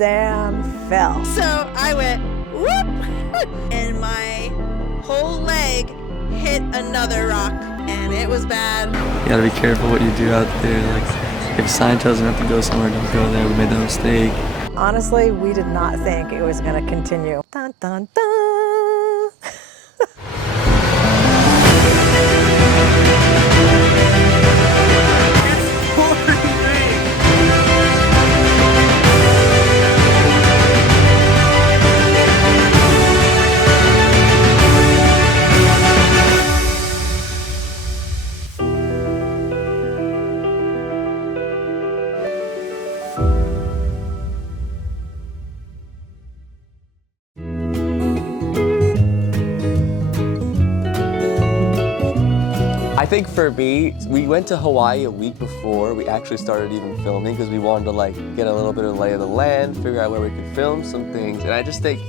Sam fell. So I went whoop, and my whole leg hit another rock, and it was bad. You gotta be careful what you do out there. Like, if a sign tells you not to go somewhere, don't go there. We made that mistake. Honestly, we did not think it was going to continue. Dun, dun, dun. I think for me, we went to Hawaii a week before we actually started even filming because we wanted to like get a little bit of the lay of the land, figure out where we could film some things. And I just think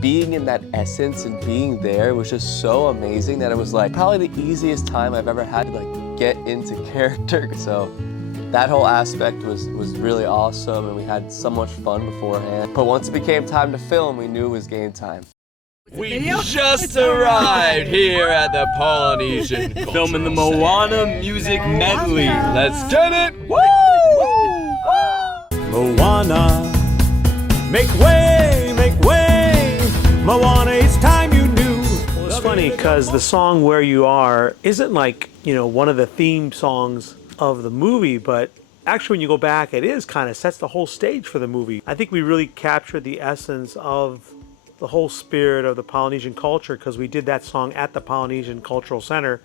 being in that essence and being there was just so amazing that it was like probably the easiest time I've ever had to like get into character. So that whole aspect was really awesome, and we had so much fun beforehand. But once it became time to film, we knew it was game time. We just arrived here at the Polynesian, filming the Moana music medley. Let's get it! Woo! Moana, make way, make way. Moana, it's time you knew. Well, it's funny because the song Where You Are isn't like, you know, one of the theme songs of the movie, but actually when you go back, it is kind of sets the whole stage for the movie. I think we really captured the essence of the whole spirit of the Polynesian culture because we did that song at the Polynesian Cultural Center.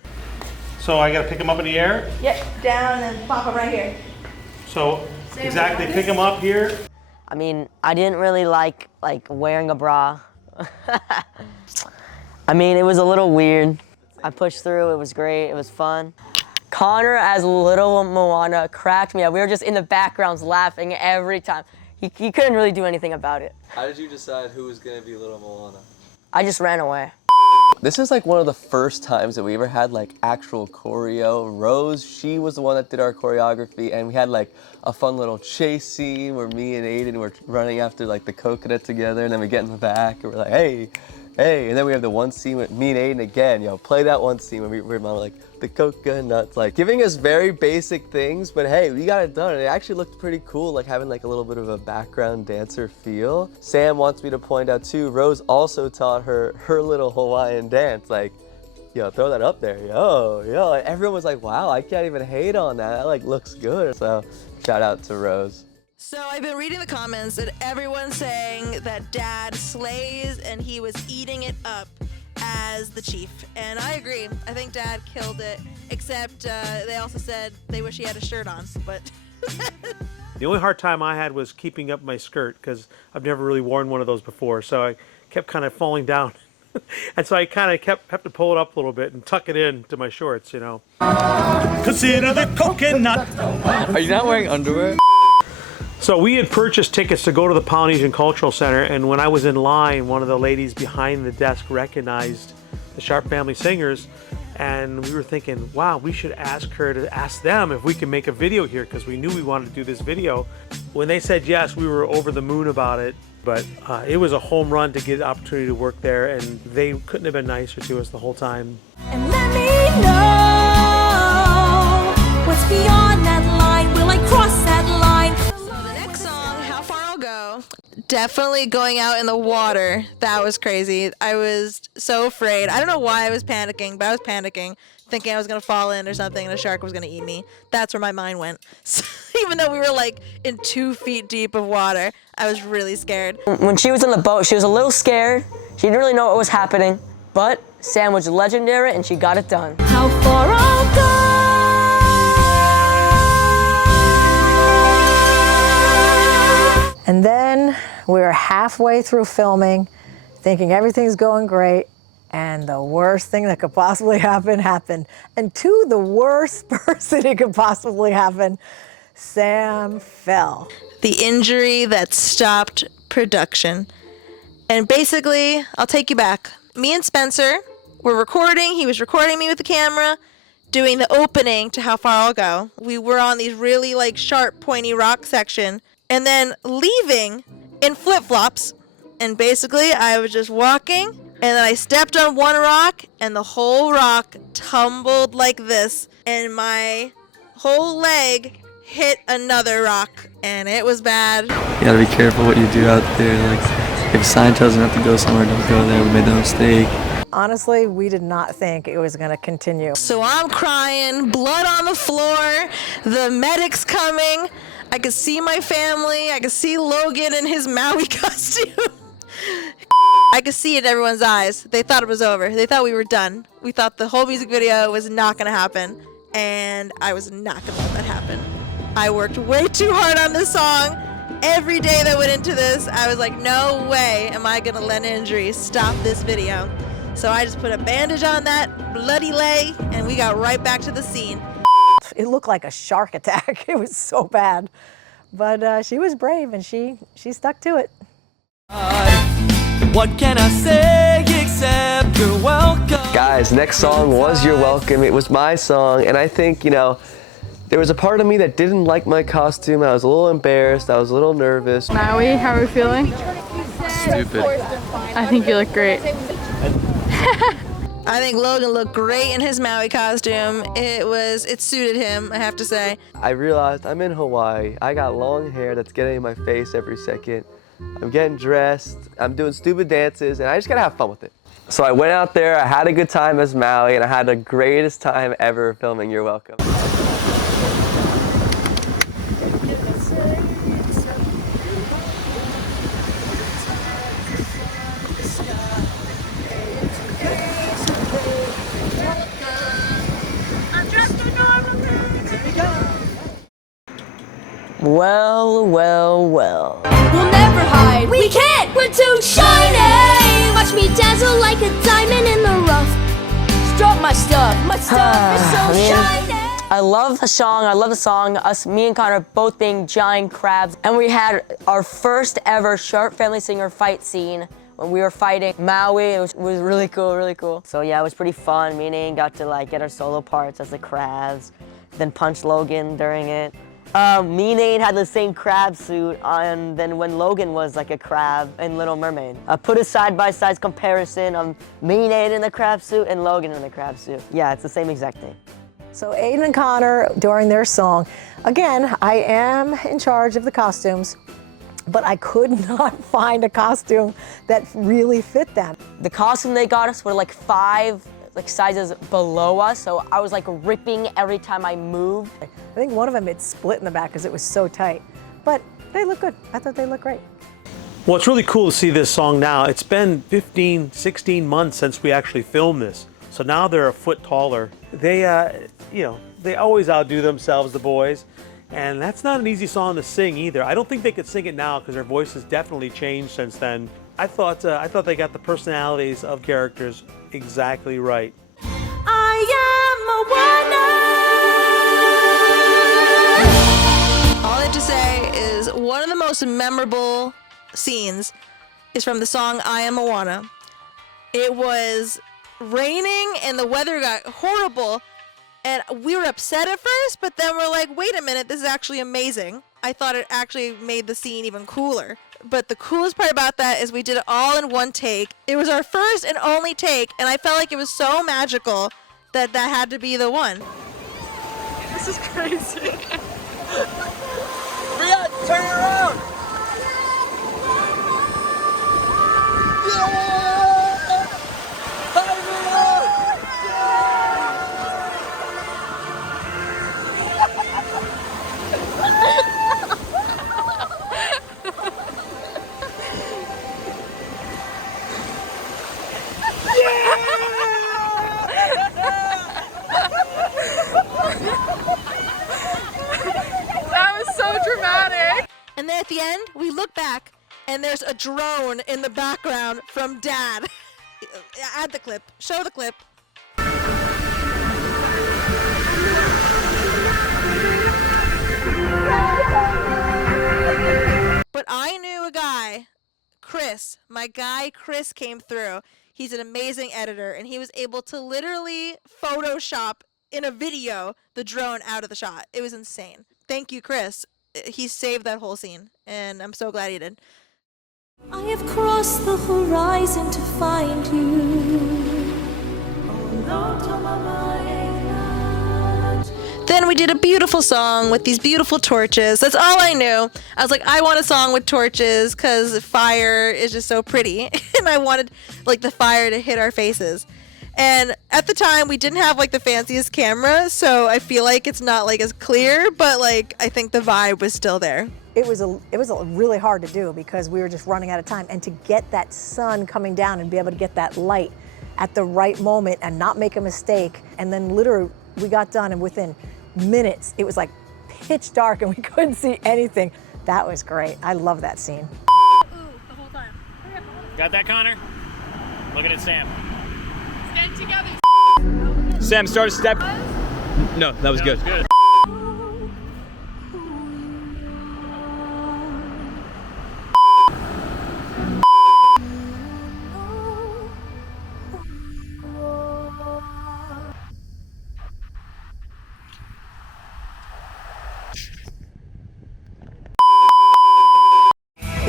So I gotta pick them up in the air? Yep, down and pop them right here. So exactly, pick them up here. I mean, I didn't really like wearing a bra. I mean, it was a little weird. I pushed through, it was great, it was fun. Connor as little Moana cracked me up. We were just in the backgrounds laughing every time. He couldn't really do anything about it. How did you decide who was gonna be little Moana? I just ran away. This is like one of the first times that we ever had like actual choreo. Rose, she was the one that did our choreography, and we had like a fun little chase scene where me and Aiden were running after like the coconut together, and then we get in the back and we're like, hey, hey, and then we have the one scene with me and Aiden again, play that one scene when we're like, the coconuts, like giving us very basic things, but hey, we got it done. And it actually looked pretty cool, like having like a little bit of a background dancer feel. Sam wants me to point out too, Rose also taught her little Hawaiian dance, like, throw that up there, yo. And everyone was like, wow, I can't even hate on that. That like looks good. So shout out to Rose. So I've been reading the comments and everyone's saying that Dad slays and he was eating it up as the chief, and I agree. I think Dad killed it, except they also said they wish he had a shirt on, but The only hard time I had was keeping up my skirt because I've never really worn one of those before, so I kept kind of falling down. And so I kind of have to pull it up a little bit and tuck it in to my shorts, Consider the coconut. Are you not wearing underwear? So we had purchased tickets to go to the Polynesian Cultural Center, and when I was in line, one of the ladies behind the desk recognized the Sharpe Family Singers, and we were thinking, wow, we should ask them if we can make a video here, because we knew we wanted to do this video. When they said yes, we were over the moon about it, but it was a home run to get the opportunity to work there, and they couldn't have been nicer to us the whole time. And let me know what's beyond that line. Will I cross that line? definitely going out in the water. That was crazy. I was so afraid. I don't know why I was panicking, but I was panicking, thinking I was going to fall in or something and a shark was going to eat me. That's where my mind went. So, even though we were like in 2 feet deep of water, I was really scared. When she was in the boat, she was a little scared. She didn't really know what was happening, but Sam was legendary and she got it done. How far I'll go. And then we were halfway through filming, thinking everything's going great, and the worst thing that could possibly happen happened. And to the worst person it could possibly happen, Sam fell. The injury that stopped production. And basically, I'll take you back. Me and Spencer were recording. He was recording me with the camera, doing the opening to How Far I'll Go. We were on these really like sharp, pointy rock section, and then leaving in flip-flops. And basically, I was just walking, and then I stepped on one rock, and the whole rock tumbled like this, and my whole leg hit another rock, and it was bad. You gotta be careful what you do out there. Like, if a sign tells you not to go somewhere, don't go there. We made that mistake. Honestly, we did not think it was going to continue. So I'm crying, blood on the floor, the medic's coming. I could see my family. I could see Logan in his Maui costume. I could see it in everyone's eyes. They thought it was over. They thought we were done. We thought the whole music video was not going to happen. And I was not going to let that happen. I worked way too hard on this song. Every day that went into this, I was like, no way am I going to let an injury stop this video. So I just put a bandage on that bloody leg, and we got right back to the scene. It looked like a shark attack. It was so bad. But she was brave, and she stuck to it. What can I say except you're welcome? Guys, next song was You're Welcome. It was my song, and I think, you know, there was a part of me that didn't like my costume. I was a little embarrassed. I was a little nervous. Maui, how are we feeling? Stupid. I think you look great. I think Logan looked great in his Maui costume. It suited him, I have to say. I realized I'm in Hawaii. I got long hair that's getting in my face every second. I'm getting dressed. I'm doing stupid dances, and I just gotta have fun with it. So I went out there, I had a good time as Maui, and I had the greatest time ever filming You're Welcome. Well, well, well. We'll never hide. We can't. We're too shiny. Watch me dazzle like a diamond in the rough. Strut my stuff. My stuff is so shiny. I love the song. I love the song. Me and Connor both being giant crabs. And we had our first ever Sharpe family singer fight scene when we were fighting Maui. It was really cool, really cool. So yeah, it was pretty fun. Me and Aiden got to like get our solo parts as the crabs, then punch Logan during it. Me and Aiden had the same crab suit on then when Logan was like a crab in Little Mermaid. I put a side-by-side comparison of me and Aiden in the crab suit and Logan in the crab suit. Yeah, it's the same exact thing. So Aiden and Connor, during their song, again, I am in charge of the costumes, but I could not find a costume that really fit them. The costume they got us were like 5 sizes below us, so I was like ripping every time I moved. I think one of them had split in the back because it was so tight, but they look good. I thought they looked great. Well, it's really cool to see this song now. It's been 15, 16 months since we actually filmed this. So now they're a foot taller. They, they always outdo themselves, the boys. And that's not an easy song to sing either. I don't think they could sing it now because their voices definitely changed since then. I thought they got the personalities of characters exactly right. I am Moana. All I have to say is one of the most memorable scenes is from the song I Am Moana. It was raining and the weather got horrible, and we were upset at first, but then we're like, wait a minute, this is actually amazing. I thought it actually made the scene even cooler. But the coolest part about that is we did it all in one take. It was our first and only take, and I felt like it was so magical that that had to be the one. This is crazy. Rhea, turn around! That was so dramatic. And then at the end, we look back, and there's a drone in the background from Dad. Add the clip. Show the clip. But I knew a guy, Chris. My guy Chris came through. He's an amazing editor, and he was able to literally Photoshop in a video the drone out of the shot. It was insane. Thank you, Chris. He saved that whole scene, and I'm so glad he did. I have crossed the horizon to find you. Then we did a beautiful song with these beautiful torches. That's all I knew. I was like, I want a song with torches because fire is just so pretty. And I wanted like the fire to hit our faces. And at the time we didn't have like the fanciest camera, so I feel like it's not like as clear, but like I think the vibe was still there. It was really hard to do because we were just running out of time, and to get that sun coming down and be able to get that light at the right moment and not make a mistake. And then literally we got done, and within minutes it was like pitch dark and we couldn't see anything. That was great. I love that scene. Got that, Connor? Looking at Sam. Get together. Sam, start a step. No, that was good. Good.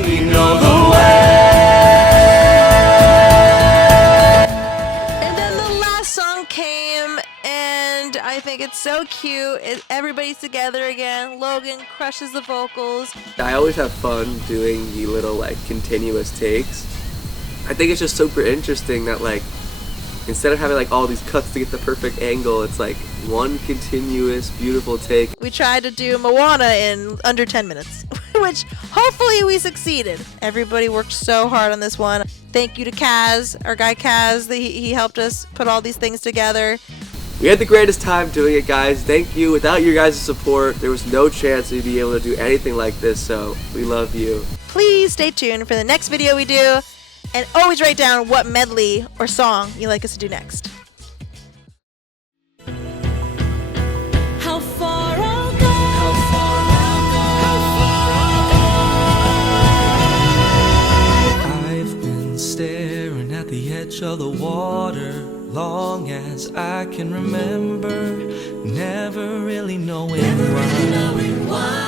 We know the way. And then the last song came, and I think it's so cute. Everybody's together again. Logan crushes the vocals. I always have fun doing the little like continuous takes. I think it's just super interesting that like instead of having like all these cuts to get the perfect angle, it's like one continuous beautiful take. We tried to do Moana in under 10 minutes, which hopefully we succeeded. Everybody worked so hard on this one. Thank you to Kaz, our guy Kaz, that he helped us put all these things together. We had the greatest time doing it, guys. Thank you. Without your guys' support, there was no chance we'd be able to do anything like this, so we love you. Please stay tuned for the next video we do, and always write down what medley or song you'd like us to do next. How far I'll go. I've been staring at the edge of the water long as I can remember, never really knowing why.